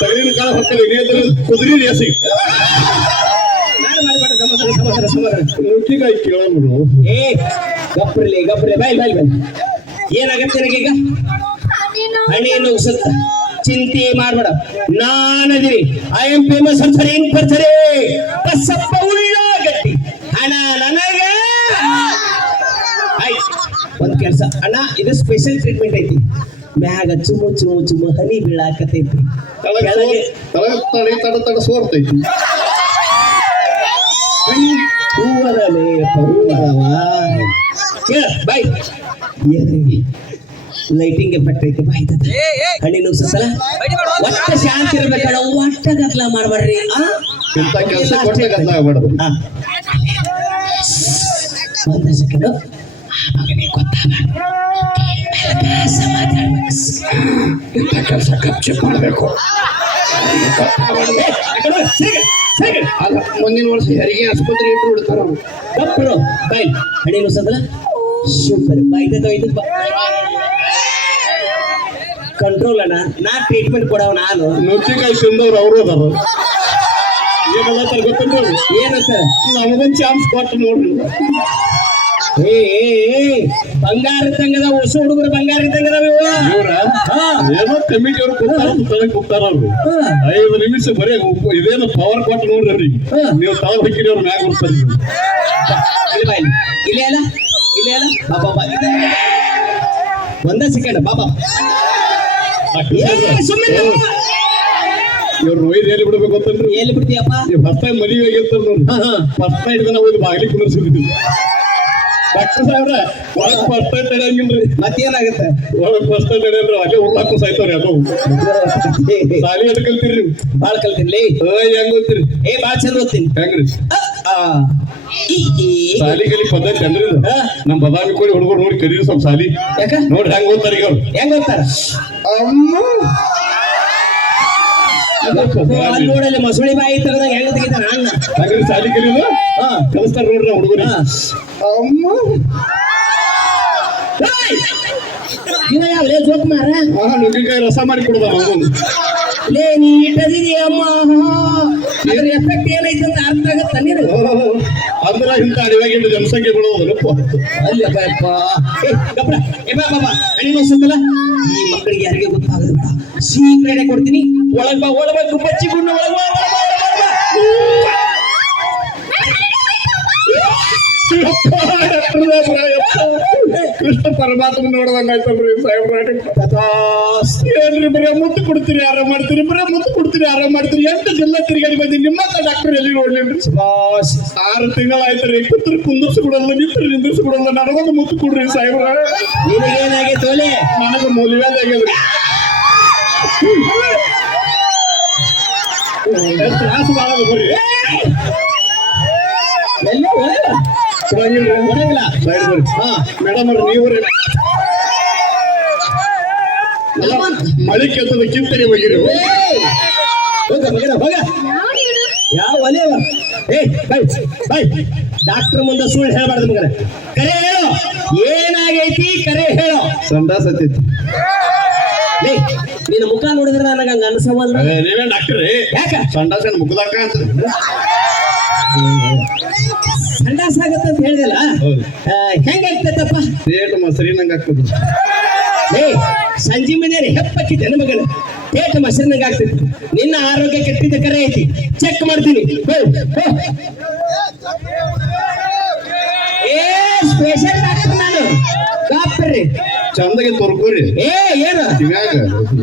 ತಗಡಿನ ಕಾಲ ಹೊಕ್ಕಲಿ ಕುದುರೆ ರೇಸಿ ನುಗ್ಗಿಕಾಯಿ ಕೇಳೋದು. ಏ ಗಪ್ರಲಿ ಬಾಯ್ ಏನಾಗತ್ತೆ ನನಗೀಗ? ಹಣೆ ನುಗ್ಸುತ್ತ. ಚಿಂತೆ ಮಾಡ್ಬೇಡ, ನಾನದಿರಿ. ಐ ಎಂ ಫೇಮಸ್ ಅಂತಾರೆ ಏನ್ ಬರ್ತಾರೆ ಬಸಪ್ಪ ಉಳ್ಳಾಗಡ್ಡಿ. ಹಣ ನನಗ ಆಯ್ತು. ಒಂದ್ ಕೆಲ್ಸ ಅಣ್ಣ, ಇದು ಸ್ಪೆಷಲ್ ಟ್ರೀಟ್ಮೆಂಟ್ ಐತಿ. ಮ್ಯಾಗ ಚುಮು ಹನಿ ಬೀಳಾಕತೈತಿ. ತಡ ಸೋರ್ತೈತಿ. ಬಾಯ್ ಲೈಟಿಂಗ್ ಎಫೆಕ್ಟ್ ಐತಿ. ಬಾಯ್ ಹಣ್ಣಿ ನುಗ್ಸಲ್ಲ. ಒಟ್ಟ ಶಾಂತಿ ಇರ್ಬೇಕಣ, ಒಟ್ಟ ಗದ್ಲ ಮಾಡ್ಬಾರ್ರಿ. ಇಂಥ ಕೆಲಸ ಕೊಟ್ಟೆ ಗದ್ಲ ಆಗ್ಬಾರ್ದು. ಒಂದ್ ಸೆಕೆಂಡು ಇಂಥ ಕೆಲಸ ಕಪ್ಚೆಪ್ ಮಾಡಬೇಕು. ಮುಂದಿನ ವರ್ಷ ಹೆರಿಗೆ ಆಸ್ಪತ್ರೆ ಇಟ್ಟು ಬಿಡ್ತಾರ. ಡಾಕ್ಟರು ಬಾಯ್ ಹಣಿ ನುಗ್ಸಲ್ಲ. ಸೂಪರ್ ಬಾಯ್ದು ಕಂಟ್ರೋಲ್ ಅಣ್ಣ. ನಾ ಟ್ರೀಟ್ಮೆಂಟ್ ಕೊಡವ ನಾನು. ನುಗ್ಗಿಕಾಯಿ ತಿಂದವ್ರು ಅವರು ಅದಾರ. ಏನೆಲ್ಲ ಗೊತ್ತಂದ್ರೆ ಏನಂತ ನಮಗೊಂದು ಚಾನ್ಸ್ ಕೊಟ್ಟು ನೋಡ್ರಿ. ಬಂಗಾರ ಇದ್ದಂಗದ ಹೊಸ ಹುಡುಗರು ಬಂಗಾರ ಇದ್ದಂಗದ. ಏನೋ ಕಮಿಟಿ ಅವ್ರು ಕೂತಾರ ಅವ್ರು 5 ನಿಮಿಷ ಬರೀ ಇದೇನು ಪವರ್ ಕೊಟ್ಟು ನೋಡ್ರಿ ಅವ್ರಿಗೆ. ನೀವು ತಳ ಹೊಕ್ಕಿರಿ ಅವ್ರ ಮ್ಯಾಗ ಬರ್ತಾರೆ. ಇಲ್ಲೇ ಅಲ್ಲ ಬಾಬಾ ಒಂದೇ ಸೆಕೆಂಡ್ ಬಾಬಾ ಇವ್ರು ಒಯ್ದು ಎಲ್ಲಿ ಬಿಡ್ಬೇಕು ಗೊತ್ತನ್ರಿ? ಎಲ್ಲಿ ಬಿಡ್ತೀಯಪ್ಪ? ನೀವು ಫಸ್ಟ್ ಟೈಮ್ ಮದುವೆ ಆಗಿರ್ತಾರ ನೋಡಿ. ಫಸ್ಟ್ ಟೈಮ್ ನಾವು ಒಯ್ದು ಬಾಗಿಲಿ ಕುಂದಿರ್ಸಿದ್ವಿ. ಡಾಕ್ಟರ್ ಸಾಹೇಬ್ರ ಒಳಗ್ ಫಸ್ಟ್ ಟೈಮ್ ತಡೆಯಂಗಿಲ್ರಿ. ಮತ್ತೇನಾಗುತ್ತೆ? ಒಳಗ್ ಫಸ್ಟ್ ಟೈಮ್ ತಡೆಯಲ್ರಿ. ಅಲ್ಲೇ ಉರ್ಲಾಕು ಸಾಯ್ತಾವ್ರಿ. ಅದು ಸಾಲಿ ಎದ್ ಕಲ್ತಿರ್ರಿ? ಬಾಳ ಕಲ್ತಿರ್ಲಿ. ಹೆಂಗ್ ಓದ್ತಿರಿ? ಬಾಳ ಚಂದ ಓದ್ತೀನಿ. ಹೆಂಗ್ರಿ? ಸಾಲಿ ಕಲಿ ಪದ್ಧತಿ ಅಂದ್ರಿ ನಮ್ ಬದಾಮಿ ಕೋಳಿ ಹುಡುಗರು ನೋಡಿ ಕರೀರಿ ಸ್ವಲ್ಪ ಸಾಲಿ. ಯಾಕ ನೋಡ್ರಿ ಹೆಂಗ್ ಓದ್ತಾರ ಈಗ ಅವ್ರು. ಹೆಂಗ್ ಓದ್ತಾರ? ನೋಡಲ್ಲಿ ಮಸೂಳಿ ಬಾಯಿ ತೆಗೆದಾಗ ಹೆಂಗ್ ತೆಗಿತಾರ ಹಂಗ. ಹಾಗಾದ್ರೆ ಸಾಲಿ ಕಲಿಯೋದು ಕಲಿಸ್ತಾರ ನೋಡ್ರಿ ನಾವು ಹುಡುಗರು. ಯಾವ ಜೋಕ್ ಮಾರ ನುಗ್ಗಿಕಾಯಿ ರಸ ಮಾಡಿ ಕೊಡುದ ಮಗು. ಲೇ ನೀ ಇಟ್ಟದಿದಿ ಅಮ್ಮ. ಅದ್ರ ಎಫೆಕ್ಟ್ ಏನೈತೆ ಅಂತ ಅರ್ಥ ಆಗತ್ತ ನೀರು. ಅಂದ್ರ ಇಂಥ ಅಡಿವಾಗಿಂದ ಜನಸಂಖ್ಯೆ ಬಿಡೋದಲ್ಲಪ್ಪ. ಅಲ್ಲಪ್ಪ ಗಪ್ರ ಬಾಬಾ ಹಣಿ ನುಗ್ಸಲ್ಲ. ಈ ಮಕ್ಕಳಿಗೆ ಯಾರಿಗೆ ಗೊತ್ತಾಗದ ಬೇಡ. ಸೀಕ್ರೆಟ್ ಕೊಡ್ತೀನಿ. ಒಳಗ್ ಬಾ ಒಳಗ ಬಚ್ಚಿ ಗುಂಡು ಒಳಗ ಕೃಷ್ಣ ಪರಮಾತ್ಮ ನೋಡ್ದಂಗ ಆಯ್ತಲ್ರಿ ಸಾಹೇಬ್ರ. ಏನ್ರಿ ಬರೀ ಮುತ್ತು ಕೊಡ್ತೀರಿ ಆರಾಮ್ ಮಾಡ್ತೀರಿ, ಬರೀ ಮುತ್ತು ಕೊಡ್ತೀರಿ ಆರಾಮ್ ಮಾಡ್ತೀರಿ. 8 ಜಿಲ್ಲಾ ತಿರುಗಾಡಿ ಬಂದಿ. ನಿಮ್ಮಂತ ಡಾಕ್ಟರ್ ಎಲ್ಲಿ ನೋಡ್ಲಿಲ್ರಿ? 6 ತಿಂಗಳಾಯ್ತ್ರಿ. ಕೂತ್ರಿ ಕುಂದರ್ಸಿ ಕೊಡಲ್ಲ, ನಿಂದ್ರಿಸಿ ಕೊಡಲ್ಲ. ನನಗೊಂದು ಮುತ್ತು ಕೊಡ್ರಿ ಸಾಹೇಬ್ರ. ಏನಾಗೈತೆ? ನನಗೆ ಮೂಲಿವ್ಯಾದ ಆಗ್ಯದ್ರಿ. ತ್ರಾಸು ಬಾಳ ಬರ್ರಿ. ಮೇಡಮ್ ಅವ್ರ ನೀವ್ರಿ ಮಳಿ ಕೆತ್ತದ ಕಿತ್ತರಿ ಹೋಗಿರಿ. ಯಾವ ಡಾಕ್ಟರ್ ಮುಂದೆ ಸುಳ್ಳು ಹೇಳ್ಬಾರ್ದು ಮಗನ. ಕರೆ ಹೇಳೋ, ಏನಾಗೈತಿ ಕರೆ ಹೇಳೋ. ಸಂಡಾಸ ಹತ್ತೈತಿ. ನಿನ್ನ ಮುಖ ನೋಡಿದ್ರೆ ನನಗೆ ಹಂಗ ಅನ್ಸವಲ್ಲ. ನೀವೇ ಡಾಕ್ಟರ್ ಯಾಕ? ಸಂಡಾಸ ಮುಖದಾಕ ಅಂತ ಸಂಡಾಸ ಆಗತ್ತ ಅಂತ ಹೇಳಿದಲ್ಲ. ಹೆಂಗಾಗ್ತೈತಪ್ಪ? ಮೊಸರಿ ನಂಗೆ ಆಗ್ತದ. ಸಂಜೆ ಮನೆಯವ್ರಿ ಹೆಪ್ಪಕ್ಕಿದ್ದೆ ನನ್ನ ಮಗನ. ಏಟ ಮೊಸರಿನಂಗ ಆಗ್ತೈತಿ. ನಿನ್ನ ಆರೋಗ್ಯ ಕೆಟ್ಟಿದ್ದ ಕರೆ ಐತಿ. ಚೆಕ್ ಮಾಡ್ತೀನಿ. ಸ್ಪೆಷಲ್ ಡಾಕ್ಟರ್ ನಾನು. ಡಾಕ್ಟರ್ ಚಂದಗೆ ತೋರ್ಕೋರಿ. ಏನು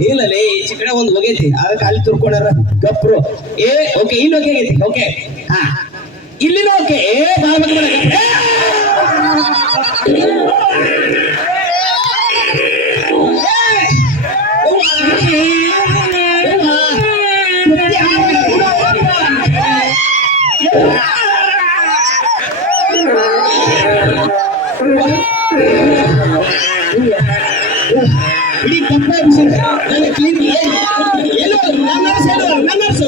ಇಲ್ಲಲೇ ಈ ಚಿಕ್ಕಡೆ ಒಂದು ಹೋಗೈತಿ. ಅದಕ್ಕೆ ಅಲ್ಲಿ ತುರ್ಕೊಂಡಾರ ಗಪ್ರು. ಓಕೆ ಇಲ್ಲಿ ಓಕೆ ಆಗೈತಿ. ಓಕೆ ಇಲ್ಲಿನ ಓಕೆ. ಇಡೀ ಕಪ್ಪ ನನ್ನ ಕ್ಲೀನ್ ಎಲ್ಲೋ ನರ್ಸು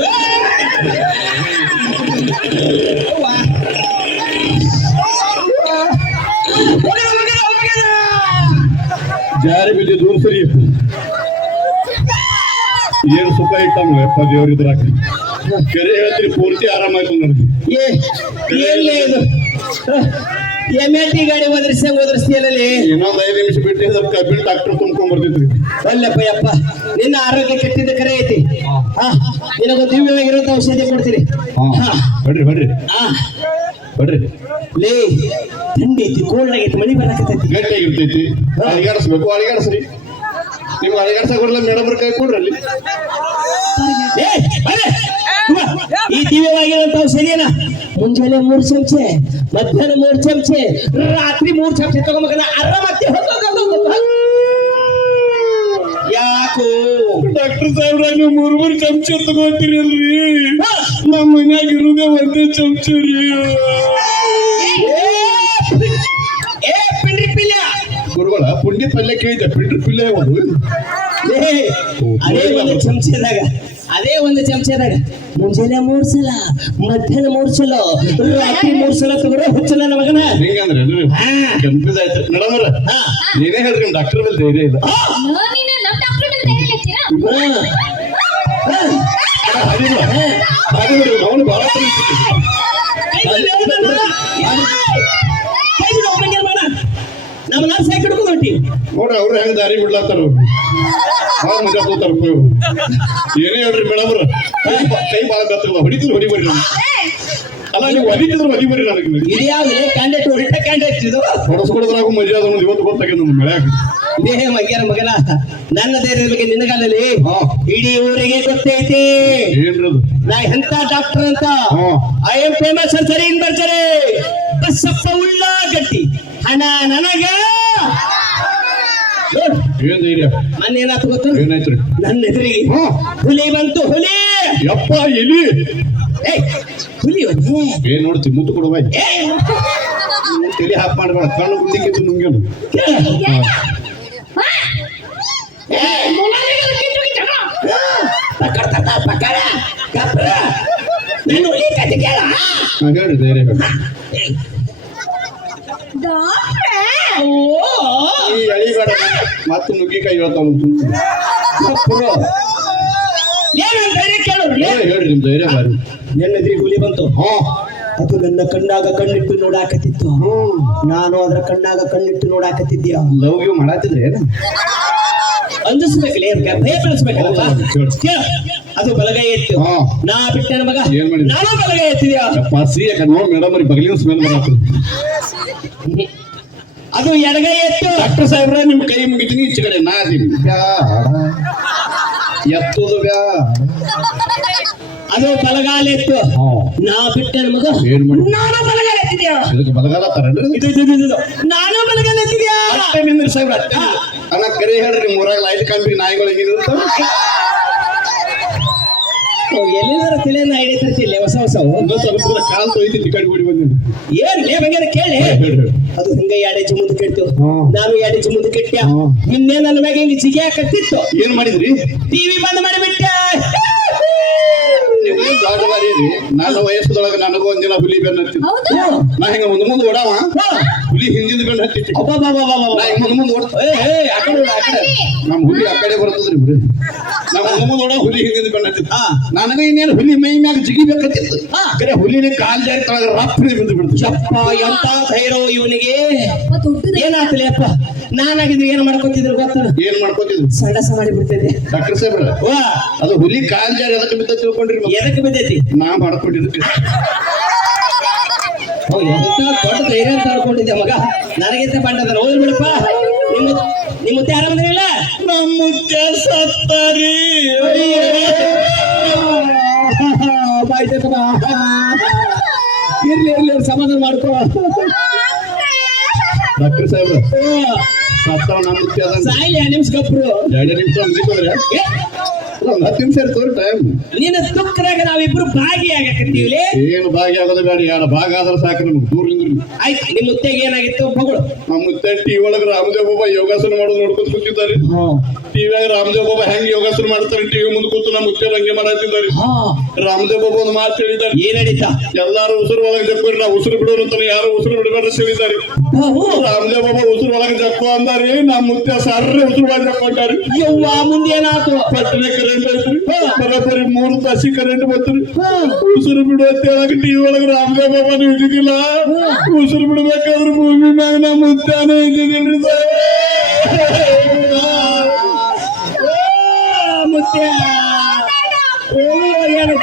ಜಾರಿ ಬಿದ್ದು ದೂರ ಸರಿ. ಏನು ಸುಖ ಇಟ್ಟಾನ ಯಪ್ಪ ದೇವ್ರಿದ್ರಾಗ ಕರೆ ಹೇಳ್ತೀರಿ ಪೂರ್ತಿ ಆರಾಮಾಯ್ತು ನನಗೆ ಏನ್ಲೇ ಇದು MLT ಗಾಡಿ ಒದರಿಸ್ತೀಯಲ್ಲೇ ಇನ್ನೊಂದು 5 ನಿಮಿಷ ಬಿಟ್ಟು ಕಬ್ಬಿನ ಡಾಕ್ಟರ್ ತುಂಬ್ಕೊಂಡ್ ಬರ್ತಿದ್ರಿ ಅಲ್ಲಪ್ಪ ಯಪ್ಪ ನಿನ್ನ ಆರೋಗ್ಯ ಕೆಟ್ಟಿದ್ದ ಕರೆ ಐತಿ ಹಾ ನಿನಗೊಂದು ದಿವ್ಯವಾಗಿರುವಂತ ಔಷಧಿ ಕೊಡ್ತೀನಿ ಹಾ ಬರ್ರಿ ಬರ್ರಿ ಹಾ ಬರ್ರಿ ಲೇ ಥಂಡಿ ಐತಿ ಕೋಲ್ಡ್ ಆಗೈತಿ ಮಳಿ ಬರಕತ್ತೈತಿ ಗಟ್ಟಿಯಾಗಿರ್ತೈತಿ ಅಳಿಗಾಡಿಸ್ಬೇಕು ಅಳಿಗಾಡಿಸ್ರಿ ನಿಮ್ಗೆ ಅಳಿಗಾಡ್ಸಕ್ ಬರಲ್ಲ ಮೇಡಮ್ ಕೈ ಕೊಡ್ರಿ ಅಲ್ಲಿ ಏ, ಬರೆ. ಬಾ. ಈ ದಿವ್ಯವಾಗಿರುವಂತ ಔಷಧಿಯನ್ನ ಮುಂಜಾನೆ 3 ಚಮಚೆ ಮಧ್ಯಾಹ್ನ 3 ಚಮಚೆ ರಾತ್ರಿ 3 ಚಮಚೆ ತಗೊಂಬಕನ ಆರಾಮತ್ತೆ ಯಾಕೋ ಡಾಕ್ಟರ್ ಸಾಹೇಬ್ರ ನೀವು 3 ಚಮಚ ತಗೋತೀರಿ ಅಲ್ರಿ ನಮ್ಮ ಮನ್ಯಾಗ ಇರುದೇ ಒಂದೇ ಚಮಚ ರೀ ಏ ಪಿಂಡ್ರಿ ಪಿಲ್ಯ ಗುರುಗಳ ಪುಂಡಿ ಪಲ್ಯ ಕೇಳಿದ್ದೆ ಪಿಂಡ್ರಿ ಪಿಲ್ಯ ಯಾವುದು ಏ, ಅದೇ ಒಂದು ಚಮಚದಾಗ ಮುಂಜಾನೆ 3 ಸಲ ಮಧ್ಯಾಹ್ನ 3 ಸಲ ರಾತ್ರಿ 3 ಸಲ ತಗೊಂಡ್ರೆ ಹುಚ್ಚಲ ನನ್ನ ಮಗನ ಹಿಂಗಂದ್ರೆ ಕನ್ಫ್ಯೂಸ್ ಆಯ್ತು ಮೇಡಮ್ ಅವ್ರ ನೀನೇ ಹೇಳ್ರಿ ನಿಮ್ ಡಾಕ್ಟರ್ ಮೇಲೆ ಧೈರ್ಯ ಇಲ್ಲ ಅವನು ಬಹಳ ನಮ್ಮ ನರ್ಸ್ ಹಾಕಿ ಹಿಡ್ಕೊಂಡು ಹೊಂಟಿ ನೋಡ್ರಿ ಅವ್ರು ಹೆಂಗ್ ದಾರಿ ಬಿಡ್ಲಾತಾರ ಭಾಳ ಮಜಾ ತೋತಾರ ಏನೇ ಹೇಳ್ರಿ ಮೇಡಮ್ ಅವ್ರ ಕೈ ಭಾಳ ಗತ್ತಲ್ಲ ಹೊಡಿತಿದ್ರು ಹೊಡಿಬರ್ರಿ ನಮ್ಗೆ ಅಲ್ಲ ನೀವು ಹೊಡಿತಿದ್ರು ಹೊಡಿಬರ್ರಿ ನನಗೆ ಇದ್ಯಾವ್ದು ಕ್ಯಾಂಡಿಡೇಟ್ ಹೊರಟ ಕ್ಯಾಂಡಿಡೇಟ್ ಇದು ಹೊಡಸ್ಕೊಡೋದ್ರಾಗೂ ಮಜಾ ಅದ ಇವತ್ತು ಗೊತ್ತಾಗ್ಯದ ನಮ್ಮ ಮಳ್ಯಾಗ ದೇಹ ಮಗ್ಯಾರ ಮಗನ ನನ್ನ ಧೈರ್ಯದ ಬಗ್ಗೆ ನಿನಗಲ್ಲಲ್ಲಿ ಇಡೀ ಊರಿಗೆ ಗೊತ್ತೈತಿ ಏನ್ರದು ನಾ ಎಂತ ಡಾಕ್ಟರ್ ಅಂತ ಐ ಎಂ ಫೇಮಸ್ ಸರಿ ಬರ್ತಾರೆ ಬಸ್ಸಪ್ಪ ಉಳ್ಳಾಗಡ್ಡಿ ಹಣ ನನಗ ಏನ್ ಧೈರ್ಯ ಮೊನ್ನೆ ಏನಾಯ್ತು ಗೊತ್ತು ಏನಾಯ್ತ್ರಿ ನನ್ನ ಎದುರಿಗೆ ಹುಲಿ ಬಂತು ಹುಲಿ ಯಪ್ಪ ಎಲಿ ಏಯ್ ಹುಲಿ ಬಂತು ಏನ್ ನೋಡ್ತಿ ಮುತ್ತು ಕೊಡುವ ತಲೆ ಹಾಪ್ ಮಾಡ್ಬೇಡ ಕಣ್ಣು ಗುಡ್ಡಿಕ್ಕಿತ್ತು ನುಂಗ್ಯನು ಹೇಳಿ ಧೈರ್ಯ ಹೇಳಿ ಈ ಅಳಿಬೇಡ ಮತ್ತೆ ನುಗ್ಗಿಕಾಯಿ ಹೇಳ್ತಾವ ಹೇಳ್ರಿ ನಿಮ್ ಧೈರ್ಯ ಬಾರಿ ನನ್ನ ಎದುರಿಗೆ ಹುಲಿ ಬಂತು ಹಾ ಅದು ನನ್ನ ಕಣ್ಣಾಗ ಕಣ್ಣಿಟ್ಟು ನೋಡಾಕತ್ತಿತ್ತು ನಾನು ಅದರ ಕಣ್ಣಾಗ ಕಣ್ಣಿಟ್ಟು ನೋಡಾಕತ್ತಿದ್ಯಾ ಲವ್ ಯು ಮಾಡತ್ತಿದ್ರಿ ಏನ ಅಂಜಿಸ್ಬೇಕಲ್ಲ ಭಯ ಬೆಳೆಸ್ಬೇಕಲ್ಲ ಅದು ಬಲಗೈ ಎತ್ತು ಹಾ ನಾ ಬಿಟ್ಟ ನನ್ನ ಮಗ ಏನ್ ಮಾಡಿದ್ರಿ? ನಾನು ಬಲಗೈ ಎತ್ತಿದ್ಯಾ ಪಾಸಿ ಯಾಕ ನೋಡ್ ಮೇಡಮ್ ಅವ್ರಿಗೆ ಬಗಲಿನ ಸ್ಮೆಲ್ ಬರತ್ತ ಅದು ಎಡಗೈ ಎತ್ತು ಡಾಕ್ಟರ್ ಸಾಹೇಬ್ರ ನಿಮ್ ಕೈ ಮುಗಿತೀನಿ ಈಚೆ ಕಡೆ ನಾ ಅದೀನಿ ಎತ್ತುದು ಅದು ಬಲಗಾಲ ಎತ್ತು ನಾ ಬಿಟ್ಟ ನನ್ನ ಮಗ ಏನ್ ಮಾಡಿ ನಾನು ಬಲಗಾಲ ಎತ್ತಿದ್ಯಾ ಇದಕ್ಕೆ ಬಲಗಾಲ ತರನ್ರಿ ಇದು ನಾನು ಬಲಗಾಲ ಎತ್ತಿದ್ಯಾ ಅಷ್ಟೇ ನಿಂದ್ರಿ ಸಾಹೇಬ್ರ ಅಷ್ಟೇ ಅಣ್ಣ ಕರೆ ಹೇಳ್ರಿ ನಿಮ್ ಊರಾಗ ಲೈಟ್ ಕಂಬಿ ನಾಯಿಗಳು ಹೆಂಗಿರ್ತಾವ ಎಲ್ಲಿಂದ ತಿಳಿಯನ್ನ ಹಿಡಿತಿರ್ತಿಲ್ಲ ಹೊಸ ಹೊಸವು ಸ್ವಲ್ಪ ಕಾಲ್ ತೊಯ್ತಿ ಕಡೆ ಓಡಿ ಬಂದಿನಿ ಏನ್ ಲೇ ಬಂಗಾರ ಕೇಳಿ ಹೇಳ್ರಿ ಅದು ಹಿಂಗ 2 ಹೆಜ್ಜೆ ಮುಂದೆ ಕೆಟ್ಟು ನಾನು 2 ಹೆಜ್ಜೆ ಮುಂದೆ ಕೆಟ್ಟ ಹಾ. ಇನ್ನೇ ನನ್ನ ಮ್ಯಾಗ ಹಿಂಗ ಜಿಗಿ ಹಾಕತ್ತಿತ್ತು ಏನ್ ಮಾಡಿದ್ರಿ ಟಿವಿ ಬಂದ್ ಮಾಡಿಬಿಟ್ಟೆ ನೀವು ದೊಡ್ಡ ಬಾರಿ ರೀ ನನ್ನ ವಯಸ್ಸದೊಳಗ ನನಗೂ ಒಂದಿನ ಹುಲಿ ಬೆನ್ನ ಹತ್ತಿತ್ತು ನಾ ಹಿಂಗ ಮುಂದ್ ಓಡಾವ ಹುಲಿ ಹಿಂದಿನ ಬೆನ್ನ ಹತ್ತಿತ್ತು ನಾ ಹಿಂಗ ಮುಂದ್ ಓಡ್ತ ನಮ್ ಹುಲಿ ಆ ಕಡೆ ಬರ್ತದ್ರಿ ಬಿಡ್ರಿ ನಾ ಮುಂದ್ ಓಡ ಹುಲಿ ಹಿಂದಿನ ಬೆನ್ನ ಹತ್ತಿತ್ತು ನನಗ ಇನ್ನೇನು ಹುಲಿ ಮೈ ಮ್ಯಾಗ ಜಿಗಿಬೇಕತ್ತಿತ್ತು ಕರೆ ಹುಲಿನ ಕಾಲ್ ಜಾರಿ ತಳಗ ರಾತ್ರಿ ಬಿದ್ದು ಬಿಡ್ತು ಯಪ್ಪ ಎಂತ ಧೈರ್ಯ ಇವನಿಗೆ ಏನಾಗ್ತಲೆ ಅಪ್ಪ ನಾನಾಗಿದ್ರೆ ಏನ್ ಮಾಡ್ಕೊತಿದ್ರು ಗೊತ್ತ ಏನ್ ಮಾಡ್ಕೋತಿದ್ರು ಸಂಡಸ ಮಾಡಿ ಬಿಡ್ತಿದ್ದೆ ಡಾಕ್ಟರ್ ಸಾಹೇಬ್ರ ಅದು ಹುಲಿ ಕಾಲ್ ಜಾರಿ ಅದಕ್ಕೆ ಬಿದ್ದ ತಿಳ್ಕೊಂಡ್ರಿ ಎದಕ್ಕೆ ಬಿದ್ದೈತಿ ನಾ ಮಾಡ್ಕೊಂಡಿದ್ದಕ್ಕೆ ದೊಡ್ಡ ಧೈರ್ಯ ಅಂತ ಅನ್ಕೊಂಡಿದ್ದೆ ಮಗ ನನಗಿಂತ ಬಂಡದ ಹೋಗಿ ಬಿಡಪ್ಪ ನಿಮ್ಮ ಮುತ್ತೆ ಆರಾಮದಿರಲ್ಲ ನಮ್ಮ ಮುತ್ತೆ ಸತ್ತರಿ ಇರ್ಲಿ ಇರ್ಲಿ ಸಮಾಧಾನ ಮಾಡ್ಕೋ ಡಾಕ್ಟರ್ ಸಾಹೇಬ್ರ ಸತ್ತವ ನಮ್ಮ ಮುತ್ತೆ ಅದ ಸಾಯಿಲಿ 2 ನಿಮಿಷ ಕಪ್ರು 2 ನಿಮಿಷ ಮುಗಿತಂದ್ರೆ ಒಂದು 10 ನಿಮಿಷ ಇರ್ತವ್ರಿ ಟೈಮ್ ನಿನ್ನ ದುಃಖದಾಗ ನಾವಿಬ್ರು ಭಾಗಿಯಾಗಕತ್ತೀವಿ ಏನು ಭಾಗಿ ಆಗೋದು ಬೇಡ ಎರಡು ಭಾಗ ಆದ್ರೆ ಸಾಕು ನಮ್ಗೆ ದೂರ ನಿಂದ್ರಿ ಆಯ್ತು ನಿಮ್ಮ ಮುತ್ತೆಗೆ ಏನಾಗಿತ್ತು ಮಗಳು ನಮ್ಮ ಮುತ್ತೆ ಟಿವಿ ಒಳಗ ರಾಮದೇವ್ ಬಾಬಾ ಯೋಗಾಸನ ಮಾಡೋದು ನೋಡ್ಕೊಂತ ಕೂತಿದ್ದಾರೆ ಟಿವಿಯಾಗ ರಾಮದೇವ್ ಬಾಬಾ ಹೆಂಗ್ ಯೋಗಾಸನ ಮಾಡ್ತಾರೆ ಟಿವಿ ಮುಂದೆ ಕೂತು ನಮ್ಮ ಮುತ್ತೆ ಹಂಗೆ ಮಾಡತ್ತಿದ್ದಾರೆ ರಾಮದೇವ್ ಬಾಬಾ ಒಂದು ಮಾತು ಹೇಳಿದ್ದಾರೆ ಏನ್ ನಡೀತಾ ಎಲ್ಲಾರು ಉಸಿರು ಒಳಗೆ ಜಕ್ಕೋರಿ ನಾವು ಉಸಿರು ಬಿಡೋರು ಅಂತ ಯಾರು ಉಸಿರು ಬಿಡಬೇಡ ಹೇಳಿದ್ದಾರೆ ರಾಮದೇವ್ ಬಾಬಾ ಉಸಿರು ಒಳಗೆ ಜಕ್ಕೋ ಅಂದಾರಿ ನಮ್ಮ ಮುತ್ತೆ ಸರ್ರೆ ಉಸಿರು ಒಳಗೆ ಜಕ್ಕೊಂಡಾರಿ ಯವ್ವ ಮುಂದೆ ಏನಾಯ್ತು ಪಟ್ಟಣಕ್ಕೆ ಕರೆಂಟ್ ಐತ್ರಿ ಬರೋಬ್ಬರಿ 3 ತಾಸಿ ಕರೆಂಟ್ ಬಂತ್ರಿ ಉಸಿರು ಬಿಡು ಅಂತ ಹೇಳಕ್ ಟಿವಿ ಒಳಗ ರಾಮದೇವ್ ಬಾಬಾನು ಇದ್ದಿದ್ದಿಲ್ಲ ಉಸಿರು ಬಿಡ್ಬೇಕಾದ್ರೆ ಭೂಮಿ ಮ್ಯಾಗ ನಾ ಮುತ್ತಾನೆ ಇದ್ದಿದ್ದಿಲ್ರಿ ಮುತ್ಯ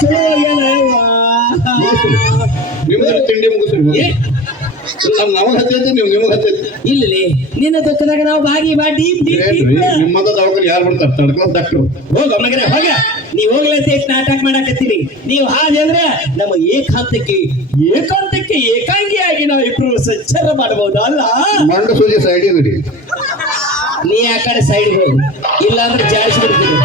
ಚಲೋ ನಿಮ್ದ್ರ ತಿಂಡಿ ಮುಗಿಸ್ರಿ ನಮಗ್ ಹತ್ತೈತಿ ನಿಮಗ್ ಹತ್ತೈತಿ ಇಲ್ಲಿ ನಿನ್ನ ದುಃಖದಾಗ ನಾವು ಬಾಗಿ ಬಾಡಿ ನಿಮ್ಮಂತ ದವಾಖಾನೆ ಯಾರು ಬರ್ತಾರ ತಡ್ಕೊಂಡ್ ಡಾಕ್ಟರ್ ಹೋಗ ಮಗನೇ ಹೋಗ ನೀವ್ ಹೋಗ್ಲಂತ ನಾಟಕ ಮಾಡಾಕತ್ತೀರಿ ನೀವು ಹಾಗೆ ಅಂದ್ರೆ ನಮ್ಮ ಏಕಾಂತಕ್ಕೆ ಏಕಾಂಗಿಯಾಗಿ ನಾವು ಇಬ್ರು ಸಂಚಾರ ಮಾಡಬಹುದು ಅಲ್ಲ ಮಂಡ ಸೂಜಿ ಸೈಡ್ ಇದ್ರಿ ನೀ ಆ ಕಡೆ ಸೈಡ್ ಹೋಗು ಇಲ್ಲಾಂದ್ರೆ ಜಾಸ್ತಿ ಬಿಡ್ತೀನಿ